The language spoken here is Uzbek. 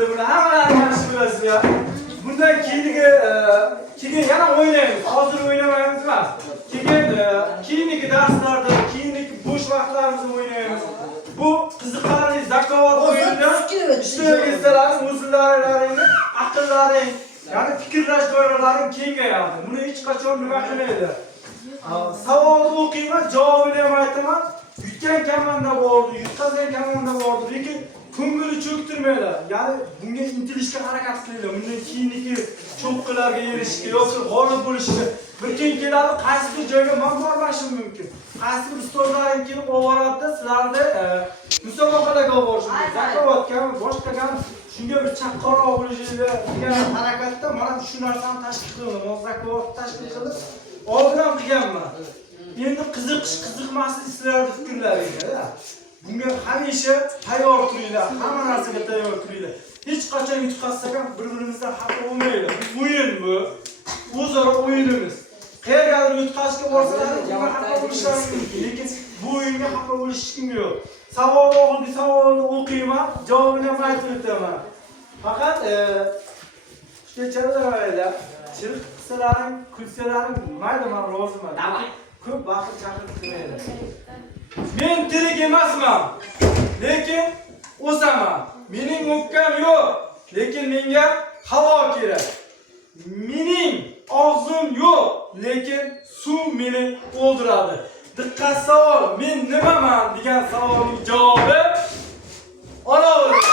bilasizlar buni, hammalar yaxshi bilasiz ya. Bundan keyin yana o'ynaymiz. Hozir o'ynamaymiz emas. Keyingi darslarda, keyingi bo'sh vaqtlarimizda o'ynaymiz. Bu qiziqarli zakovat o'yinida ishtirok etsalaring, o'zlaringizni aqllaring, ya'ni fikrlash doiralaring kengayadi. Buni hech qachon nima qilmaydi. Savolni o'qiyman, javobini ham aytaman. Yutgan komanda bordi, yutqazgan komanda bordi, lekin ko'ngilni cho'ktirmaylar. Ya'ni bunga intilishga harakat qilinglar. Bundan keyingi cho'qqilarga erishishga yoki g'olib bo'lishga bir kun keladi, qaysi bir joyga men bormashim mumkin. Qaysi bir ustozlaring kelib o'g'iradi, sizlarni musobaqalarga olishadi. Zakovatgami, boshqagami shunga bir chaqqonroq bo'lishga degan harakatda mana shu narsani tashkil qildim. Zakovat tashkil qilib oldin ham qilganman. Endi qiziqmaslik sizlarning fikrlaringizda. Bunga hamisha tayyor turinglar, hamma narsaga tayyor turinglar. Hech qachon yutqazsak ham bir-birimizdan xafa bo'lmaylik. O'yin bu. O'zaro o'yinimiz. Qayergadir yutqazishga borsalar, bunga xafa bo'lishlari mumkin, lekin bu o'yinga xafa bo'lish hech kim yo'q. Savolni o'qiyman, javobini ham aytib o'taman. Faqat kechiraveraylar. Chirqsalaring, kulsalaring mayli, men roziman. Ko'p vaqt chaqirtirmaydi. Men tirik emasman, lekin o'saman. Mening o'pkam yo'q, lekin menga havo kerak. Mening og'zim yo'q, lekin suv meni o'ldiradi. Diqqat savol, men nimaman degan savolning javobi olavering.